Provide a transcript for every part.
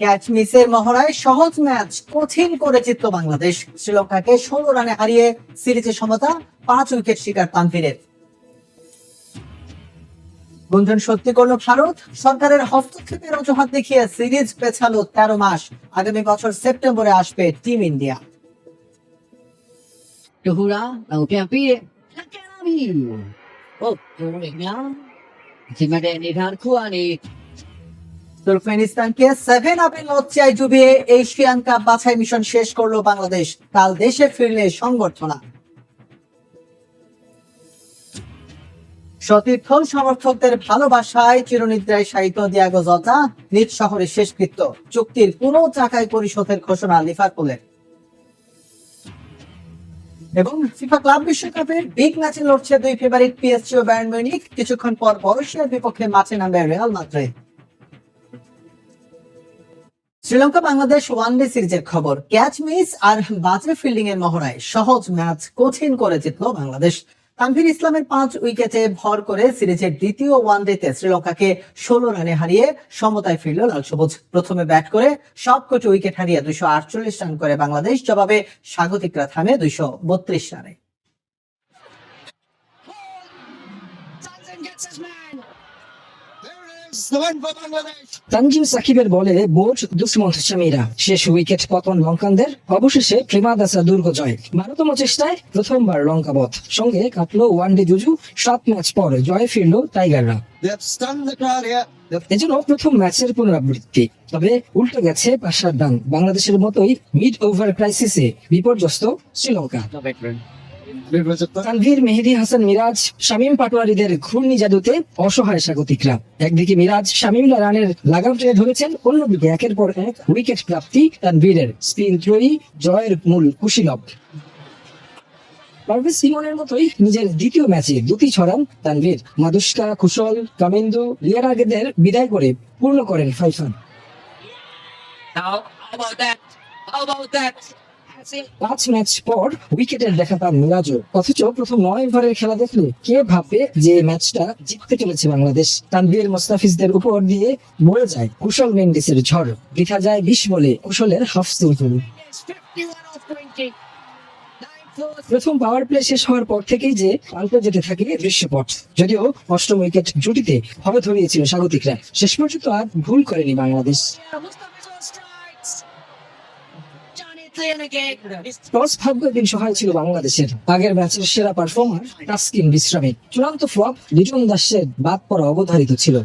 Catch মিসের মহড়ায় সহজ match কঠিন করে জিতল বাংলাদেশ। শ্রীলঙ্কাকে 16 রানে হারিয়ে সিরিজে সমতা, 5 উইকেট শিকার তানভীরের। গুঞ্জন সত্যি করলো ভারত, সরকারের হস্তক্ষেপের অজুহাত দেখিয়ে সিরিজ পেছালো 13 মাস। আগামী বছর সেপ্টেম্বরে আসবে টিম ইন্ডিয়া। Tuhura, Pire, তুর্কমেনিস্তানকে 7 আপের লজ্জায় ডুবিয়ে এশিয়ান কাপ বাছাই মিশন শেষ করলো বাংলাদেশ। কাল দেশে ফিরলে সংবর্ধনা। সতীর্থ সমর্থকদের ভালোবাসায় চিরনিদ্রায় শায়িত দিয়াগো জটা নিজ শহরে শেষকৃত্য। চুক্তির পুরো টাকায় পরিশোধের ঘোষণা লিভারপুলের। এবং ফিফা ক্লাব বিশ্বকাপের বিগ ম্যাচে লড়ছে দুই ফেভারিট পিএসজি ও বায়ার্ন মিউনিখ। কিছুক্ষণ পর বরুসিয়ার বিপক্ষে মাঠে নামবে Real Madrid. Sri Lanka Bangladesh one day সিরিজের খবর। ক্যাচ মিস আর বাজে ফিল্ডিং এর মহড়ায় সহজ ম্যাচ কঠিন করে জিতল বাংলাদেশ। তানভীর ইসলামের 5 উইকেটে ভর করে সিরিজের দ্বিতীয় ওয়ানডেতে শ্রীলঙ্কাকে 16 রানে হারিয়ে সমতায় ফিরল লাল সবুজ। প্রথমে ব্যাট করে সবকটি উইকেট হারিয়ে 248 রান করে বাংলাদেশ। জবাবে স্বাগতিকরা থামে 232 রানে। তানজিম সাকিবের বলে বোল্ট দুষ্মন্ত শামিরা, শেষ উইকেট পতন লঙ্কানদের। অবশেষে প্রেমাদাসা দুর্গ জয়। 12তম চেষ্টায় প্রথমবার লঙ্কাবধ, সঙ্গে কাটলো ওয়ানডে জুজু। 7 ম্যাচ পর জয়ে ফিরল টাইগাররা। এজন্য প্রথম ম্যাচের পুনরাবৃত্তি, তবে উল্টে গেছে পাশার ডান। বাংলাদেশের মতোই মিড ওভার ক্রাইসিসে বিপর্যস্ত শ্রীলঙ্কা। তানভীর, মেহেদী হাসান, মিরাজ, শামীম পাটোয়ারিদের ঘূর্ণি জাদুতে অসহায় স্বাগতিকরা। একদিকে মিরাজ, শামীমরা রানের লাগাম টেনে ধরেছেন, অন্যদিকে একের পর এক উইকেট প্রাপ্তি তানভীরের। স্পিন ত্রয়ী জয়ের মূল কুশীলব। পারভেজ ইমনের মতোই নিজের দ্বিতীয় ম্যাচে দুটি ছড়ান তানভীর। মাদুস্কা, কুশল, কামিন্দু, লিয়ারাগেদের বিদায় করে পূর্ণ করেন ফাইফান। 5 ম্যাচ পর উইকেটের দেখা পান মিরাজও। অথচ প্রথম 9 ওভারের খেলা দেখলে কে ভাববে যে ম্যাচটা জিততে চলেছে বাংলাদেশ। তানভীর, মোস্তাফিজদের উপর দিয়ে বয়ে যায় কুশল মেন্ডিসের ঝড়। বৃথা যায় 20 বলে কুশলের হাফ সেঞ্চুরি। প্রথম পাওয়ার প্লে শেষ হওয়ার পর থেকেই যে পাল্টে যেতে থাকে দৃশ্যপট। যদিও 8ম উইকেট জুটিতে ভর ধরিয়েছিল স্বাগতিকরা, শেষ পর্যন্ত আর ভুল করেনি বাংলাদেশ। টস ভাগ্যের দিন সহায় ছিল বাংলাদেশের। আগের ম্যাচের সেরা পারফর্মার তাসকিন বিশ্রামে। চূড়ান্ত ফ্লপ লিটন দাসের বাদ পড়া অবধারিত ছিল।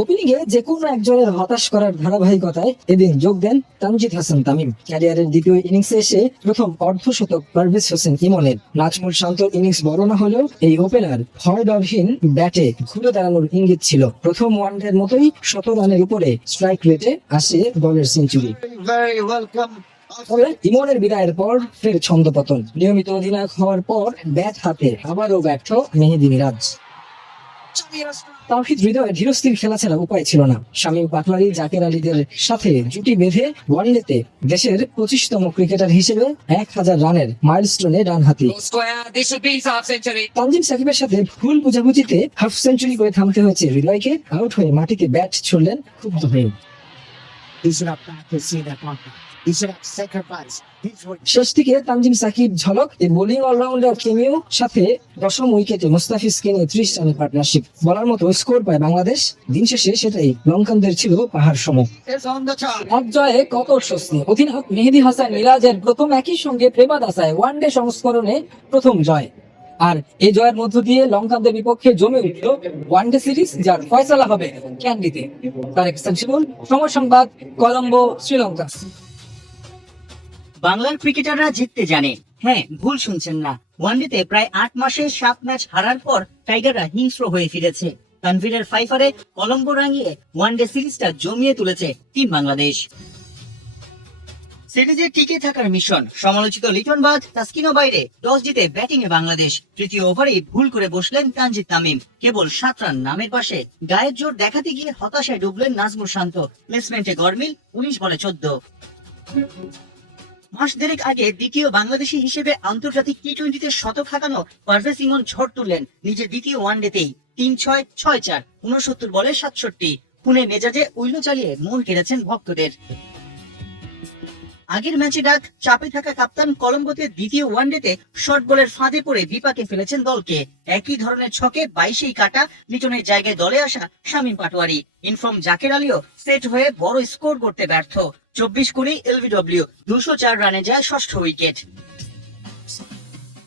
ওপেনিং এ যে কোনো একজনের হতাশ করার ধারাবাহিকতায় এদিন যোগ দেন তানজিদ হাসান তামিম। ক্যারিয়ারের দ্বিতীয় ইনিংসে এসে প্রথম অর্ধশতক পারভেজ হোসেন ইমনের। নাজমুল শান্তর ইনিংস বড় না হলেও এই ওপেনার ভয়ডরহীন ব্যাটে ঘুরে দাঁড়ানোর ইঙ্গিত ছিল। প্রথম ওয়ানডের মতোই 100 রানের উপরে স্ট্রাইক রেটে আসে দলের সেঞ্চুরি। তবে ইমনের বিদায়ের পর ফের ছন্দপতন। নিয়মিত অধিনায়ক হওয়ার পর ব্যাট হাতে আবারও ব্যর্থ মেহেদী, মিরাজ। তাওহিদ হৃদয়ে ধীরস্থির খেলা ছাড়া উপায় ছিল না। শামীম পাটোয়ারি, জাকের আলীদের সাথে জুটি বেঁধে ওয়ানডেতে দেশের 25তম ক্রিকেটার হিসেবে 1000 রানের মাইলস্টোনে ডানহাতি। তানজিম সাকিবের সাথে ভুল বুঝাবুঝিতে হাফ সেঞ্চুরি করে থামতে হয়েছে হৃদয়কে। আউট হয়ে মাটিতে ব্যাট ছুড়লেন ক্ষুব্ধ হয়ে। শেষ দিকে তানজিম সাকিব ঝলক। এই বোলিং অলরাউন্ডার কেমিও সাথে 10ম উইকেটে মুস্তাফিজকে নিয়ে 30 রানের পার্টনারশিপ। বলার মতো স্কোর পায় বাংলাদেশ। দিন শেষে সেটাই লঙ্কানদের ছিল পাহাড় সম। এক জয়ে কত স্বস্তি। অধিনায়ক মেহেদী হাসান মিরাজের প্রথম একই সঙ্গে প্রেমাদাসায় ওয়ানডে সংস্করণে প্রথম জয়। আর এই জয়ের মধ্য দিয়ে লঙ্কানদের বিপক্ষে জমে উঠল ওয়ানডে সিরিজ, যার ফয়সালা হবে ক্যান্ডিতে। তারেক সানশিবুল, সময় সংবাদ, কলম্বো, শ্রীলঙ্কা। বাংলার ক্রিকেটাররা জিততে জানে। হ্যাঁ, ভুল শুনছেন না। ওয়ানডেতে প্রায় 8 মাসে 7 ম্যাচ হারার পর টাইগাররা হিংস্র হয়ে ফিরেছে। তানভীরের ফাইফারে কলম্বো রাঙিয়ে ওয়ানডে সিরিজটা জমিয়ে তুলেছে টিম বাংলাদেশ। সিরিজে টিকে থাকার মিশন। সমালোচিত লিটন বাজ, তাসকিনও বাইরে। টস জিতে ব্যাটিং এ বাংলাদেশ। তৃতীয় ওভারেই ভুল করে বসলেন তানজিদ তামিম। কেবল 7 রান নামের পাশে। গায়ের জোর দেখাতে গিয়ে হতাশায় ডুবলেন নাজমুল শান্ত। প্লেসমেন্টে গরমিল, 19 বলে 14। মাস দেড়েক আগে দ্বিতীয় বাংলাদেশী হিসেবে আন্তর্জাতিক টি-20তে শতক হাঁকানো পারভেজ ইমন ঝড় তুললেন নিজের দ্বিতীয় ওয়ানডেতেই। 3-6, 6-4, 69 বলে 67। পুনে মেজাজে উইলো চালিয়ে মন কেড়েছেন ভক্তদের। আগের ম্যাচে ডাক চাপে থাকা কাপ্তান কলম্বোতে দ্বিতীয় ওয়ানডেতে শর্ট বলের ফাঁদে পড়ে বিপাকে ফেলেছেন দলকে। একই ধরনের ছকে 22-এই কাটা লিটনের জায়গায় দলে আসা শামীম পাটোয়ারি। ইনফর্ম জাকের আলীও সেট হয়ে বড় স্কোর করতে ব্যর্থ। 24-20 এলবিডব্লিউ, 204 রানে যায় ষষ্ঠ উইকেট।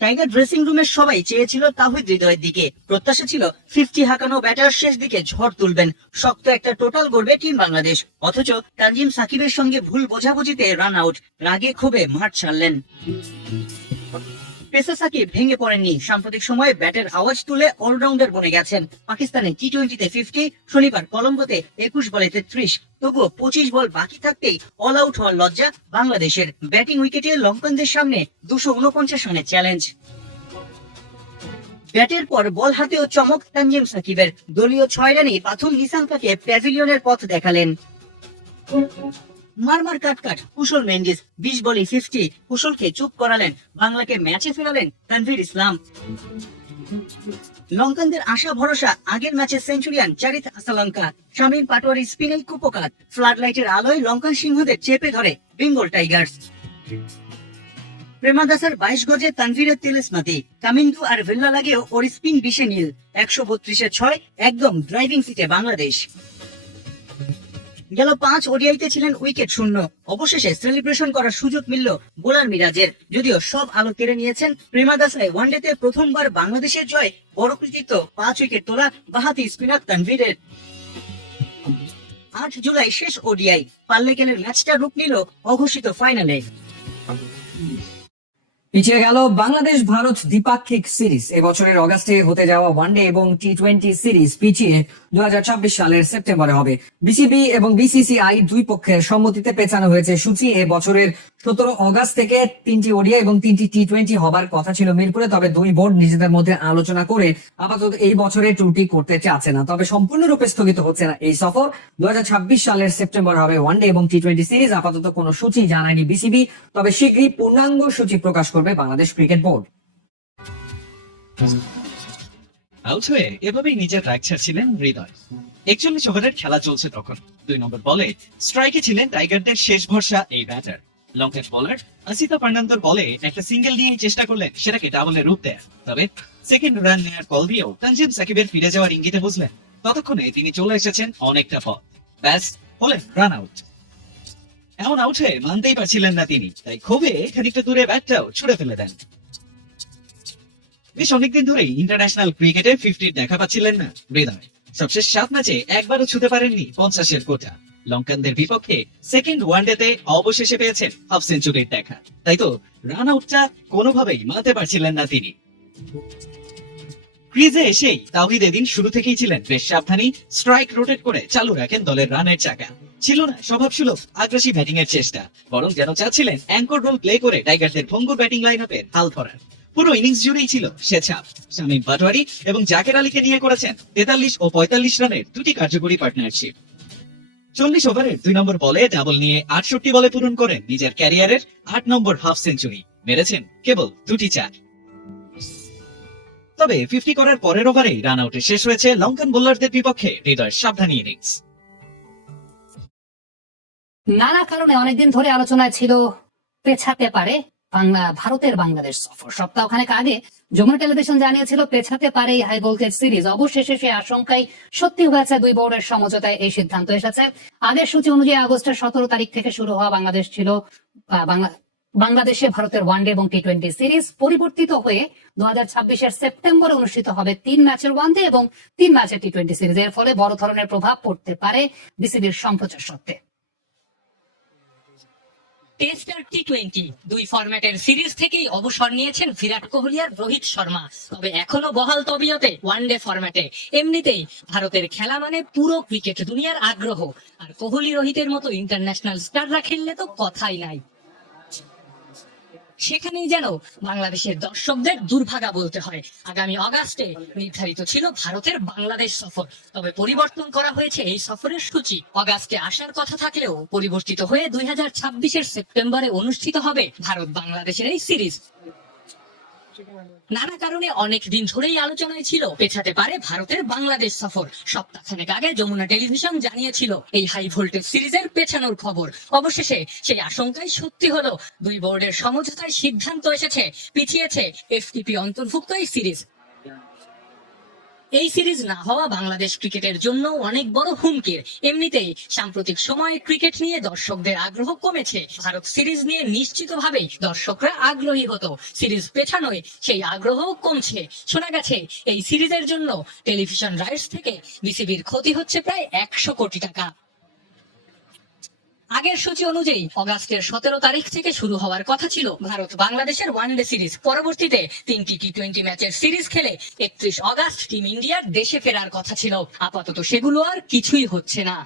টাইগার ড্রেসিং রুমের সবাই চেয়েছিল তাহিদ হৃদয়ের দিকে। প্রত্যাশা ছিল 50 হাঁকানো ব্যাটার শেষ দিকে ঝড় তুলবেন, শক্ত একটা টোটাল গড়বে টিম বাংলাদেশ। অথচ তানজিম সাকিবের সঙ্গে ভুল বোঝাবুঝিতে রান আউট, রাগে ক্ষোভে মাঠ ছাড়লেন। পেসার সাকিব ভেঙে পড়েননি, সাম্প্রতিক সময়ে ব্যাটের আওয়াজ তুলে অলরাউন্ডার বনে গেছেন। পাকিস্তানে টি-20তে 50, শনিবার কলম্বোতে 21 বলে 33। তবুও 25 বল বাকি থাকতেই অল আউট হওয়ার লজ্জা বাংলাদেশের। ব্যাটিং উইকেটে লঙ্কানদের সামনে 249 রানের চ্যালেঞ্জ। ব্যাটের পর বল হাতেও চমক তানজিম সাকিবের। দলীয় 6 রানে প্রথম নিশাঙ্কাকে প্যাভিলিয়নের পথ দেখালেন। মারমার কাটকাট কুশল মেন্ডিস, 20 বলে 50। কুশলকে চুপ করালেন, বাংলাকে ম্যাচে ফেরালেন তানভীর ইসলাম। লঙ্কানদের আশা ভরসা আগের ম্যাচে সেঞ্চুরিয়ান চারিত আসালঙ্কা। শামীম পাটোয়ারি স্পিনেই কুপকাত। ফ্লাড লাইটের আলোয় লঙ্কান সিংহদের চেপে ধরে বেঙ্গল টাইগার্স। প্রেমাদাসার 22 গজে তানভীরের তেলেসমাতি। কামিন্দু আর ভেল্লা লাগেও ওর স্পিন 20-এ নীল। 132-6 একদম ড্রাইভিং সিটে বাংলাদেশ। গেল 5 ওডিআইতে ছিলেন উইকেট শূন্য। অবশেষে সেলিব্রেশন করার সুযোগ মিলল বোলার মিরাজের। যদিও সব আলো কেড়ে নিয়েছেন প্রেমাদাসায় ওয়ানডেতে প্রথমবার বাংলাদেশের জয়। বড় কৃতিত্ব 5 উইকেট তোলা বাহাতি স্পিনার তানভীরের। 8 জুলাই শেষ ওডিআই। পাল্লেকেলের ম্যাচটা রূপ নিল অঘোষিত ফাইনালে। পিছিয়ে গেল বাংলাদেশ ভারত দ্বিপাক্ষিক সিরিজ। এবছরের অগাস্টে হতে যাওয়া ওয়ানডে এবং টি-20 সিরিজ পিছিয়ে 2026 সালের সেপ্টেম্বরে হবে। বিসিবি এবং বিসিসিআই দুই পক্ষের সম্মতিতে পেছানো হয়েছে সূচি। এ বছরের 17 অগাস্ট থেকে 3টি ওডিআই এবং 3টি টি-20 হবার কথা ছিল মিরপুরে। তবে দুই বোর্ড নিজেদের মধ্যে আলোচনা করে আপাতত এই বছরে ত্রুটি করতে চাচ্ছে না। তবে সম্পূর্ণরূপে স্থগিত হচ্ছে না এই সফর। 2026 সালের সেপ্টেম্বর হবে ওয়ানডে এবং টি-20 সিরিজ। আপাতত কোনো সূচি জানায়নি বিসিবি, তবে শীঘ্রই পূর্ণাঙ্গ সূচি প্রকাশ করবে বাংলাদেশ ক্রিকেট বোর্ড। আউট হয়ে এভাবেই নিজের রাগ ছাড়ছিলেন হৃদয়। 41 ওভারের খেলা চলছে তখন। 2 নম্বর বলে স্ট্রাইকে ছিলেন টাইগারদের শেষ ভরসা এই ব্যাটার। লঙ্কান বোলার আসিতা ফার্নান্দোর বলে একটা সিঙ্গেল নিয়ে চেষ্টা করলেন সেটাকে ডাবলে রূপ দেয়া। তবে সেকেন্ড রান নেওয়ার কল দিয়েও তানজিম সাকিবের ফিরে যাওয়ার ইঙ্গিতে বুঝলেন ততক্ষণে তিনি চলে এসেছেন অনেকটা পথ। ব্যাস হলেন রান আউট। এমন আউট হয়ে মানতেই পারছিলেন না তিনি, তাই ক্ষোভে খানিকটা দূরে ব্যাটটাও ছুড়ে ফেলে দেন। বেশ অনেকদিন ধরেই ইন্টারন্যাশনাল ক্রিকেটে 50 দেখা পাচ্ছিলেন না হৃদয়। সবশেষ 7 ম্যাচে একবারও ছুঁতে পারেননি 50-এর কোটা। লঙ্কানদের বিপক্ষে সেকেন্ড ওয়ানডেতে অবশেষে পেয়েছেন হাফ সেঞ্চুরির দেখা। তাই তো রান আউটটা কোনোভাবেই মানতে পারছিলেন না তিনি। ক্রিজে এসেই তাওহিদ এদিন শুরু থেকেই ছিলেন বেশ সাবধানী। স্ট্রাইক রোটেট করে চালু রাখেন দলের রানের চাকা। ছিল না স্বভাবসুলভ আগ্রাসী ব্যাটিং এর চেষ্টা, বরং যেন চাচ্ছিলেন অ্যাঙ্কর রোল প্লে করে টাইগারদের ভঙ্গুর ব্যাটিং লাইন আপের হাল ধরার। পুরো ইনিংস জুড়েই ছিল সে ছাপ। শামীম পাটোয়ারি এবং জাকের আলীকে নিয়ে করেছেন 43 ও 45 রানের দুটি কার্যকরী পার্টনারশিপ। 40 ওভারের 2 নম্বর বলে ডাবল নিয়ে 68 বলে পূরণ করেন নিজের ক্যারিয়ারের 8 নম্বর হাফ সেঞ্চুরি। মেরেছেন কেবল 2টি 4। তবে 50 করার পরের ওভারেই রান আউটে শেষ হয়েছে লঙ্কান বোলারদের বিপক্ষে হৃদয়ের সাবধানী ইনিংস। নানা কারণে অনেকদিন ধরে আলোচনায় ছিল পেছাতে পারে ভারতের বাংলাদেশ সফর। সপ্তাহখানেক আগে যমুনা টেলিভিশন জানিয়েছিল পেছাতে পারে এই হাই ভোল্টেজ সিরিজ। অবশেষে সে আশঙ্কাই সত্যি হয়েছে। দুই বোর্ডের সমঝোতায় এই সিদ্ধান্ত এসেছে। আগের সূচি অনুযায়ী আগস্টের 17 তারিখ থেকে শুরু হওয়া বাংলাদেশে ভারতের ওয়ানডে এবং টি-20 সিরিজ পরিবর্তিত হয়ে 2026-এর সেপ্টেম্বরে অনুষ্ঠিত হবে 3 ম্যাচের ওয়ানডে এবং 3 ম্যাচের টি-20 সিরিজ। এর ফলে বড় ধরনের প্রভাব পড়তে পারে বিসিবির সম্প্রচার সত্ত্বে। টেস্ট আর টি-20 দুই ফরম্যাটের সিরিজ থেকেই অবসর নিয়েছেন বিরাট কোহলি আর রোহিত শর্মা। তবে এখনো বহাল তবিয়তে ওয়ানডে ফরম্যাটে। এমনিতেই ভারতের খেলা মানে পুরো ক্রিকেট দুনিয়ার আগ্রহ, আর কোহলি রোহিতের মতো ইন্টারন্যাশনাল স্টাররা খেললে তো কথাই নাই। সেখানেই যেন বাংলাদেশের দর্শকদের দুর্ভাগা বলতে হয়। আগামী অগাস্টে নির্ধারিত ছিল ভারতের বাংলাদেশ সফর, তবে পরিবর্তন করা হয়েছে এই সফরের সূচি। অগাস্টে আসার কথা থাকলেও পরিবর্তিত হয়ে 2026-এর সেপ্টেম্বরে অনুষ্ঠিত হবে ভারত বাংলাদেশের এই সিরিজ। নানা কারণে অনেক দিন ধরেই আলোচনায় ছিল পেছাতে পারে ভারতের বাংলাদেশ সফর। সপ্তাহখানেক আগে যমুনা টেলিভিশন জানিয়েছিল এই হাই ভোল্টেজ সিরিজের পেছানোর খবর। অবশেষে সেই আশঙ্কাই সত্যি হলো। দুই বোর্ডের সমঝোতায় সিদ্ধান্ত এসেছে, পিছিয়েছে এফটিপি অন্তর্ভুক্ত এই সিরিজ। এই সিরিজ না হওয়া বাংলাদেশ ক্রিকেটের জন্য অনেক বড় হুমকির। এমনিতেই সাম্প্রতিক সময়ে ক্রিকেট নিয়ে দর্শকদের আগ্রহ কমেছে। ভারত সিরিজ নিয়ে নিশ্চিতভাবেই দর্শকরা আগ্রহী হতো, সিরিজ পেছানোয় সেই আগ্রহ কমছে। শোনা গেছে এই সিরিজের জন্য টেলিভিশন রাইটস থেকে বিসিবির ক্ষতি হচ্ছে প্রায় 100 কোটি টাকা। আগের সূচি অনুযায়ী অগাস্টের 17 তারিখ থেকে শুরু হওয়ার কথা ছিল ভারত বাংলাদেশের ওয়ানডে সিরিজ। পরবর্তীতে 3টি টি20 ম্যাচের সিরিজ খেলে 31 অগাস্ট টিম ইন্ডিয়ার দেশে ফেরার কথা ছিল। আপাতত সেগুলো আর কিছুই হচ্ছে না।